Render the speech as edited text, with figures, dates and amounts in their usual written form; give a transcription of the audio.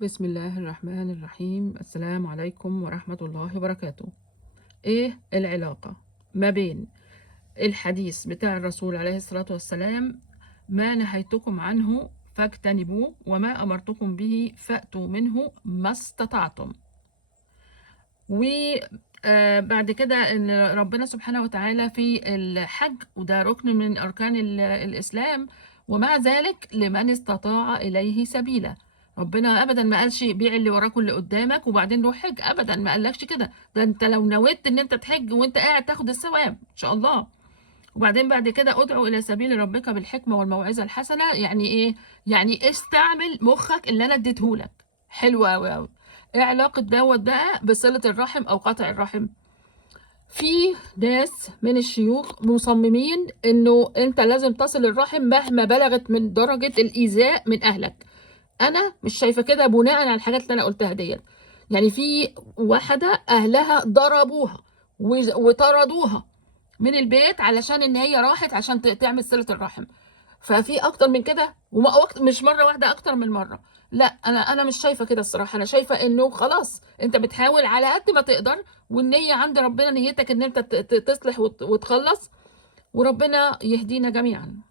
بسم الله الرحمن الرحيم. السلام عليكم ورحمة الله وبركاته. ايه العلاقة ما بين الحديث بتاع الرسول عليه الصلاة والسلام: ما نهيتكم عنه فاجتنبوه وما أمرتكم به فأتوا منه ما استطعتم، وبعد كده ان ربنا سبحانه وتعالى في الحج، وده ركن من أركان الإسلام، ومع ذلك لمن استطاع إليه سبيلا. ربنا ابدا ما قالش بيع اللي وراك واللي قدامك وبعدين روح حج، ابدا ما قالكش كده. ده انت لو نويت ان انت تحج وانت قاعد تاخد الثواب ان شاء الله. وبعدين بعد كده ادعو الى سبيل ربك بالحكمه والموعظه الحسنه. يعني ايه؟ يعني استعمل مخك اللي انا اديتهولك. حلوه قوي قوي. ايه علاقه دوت بقى بصله الرحم او قطع الرحم؟ في ناس من الشيوخ مصممين انه انت لازم تصل الرحم مهما بلغت من درجه الايذاء من اهلك. انا مش شايفه كده بناء على الحاجات اللي انا قلتها ديت. يعني في واحده اهلها ضربوها وطردوها من البيت علشان ان هي راحت عشان تعمل صلة الرحم. ففي اكتر من كده، مش مرة واحدة، اكتر من مرة. لا، انا مش شايفة كده الصراحة. انا شايفة انه خلاص انت بتحاول على قد ما تقدر، والنية عند ربنا نيتك ان انت تصلح وتخلص، وربنا يهدينا جميعا.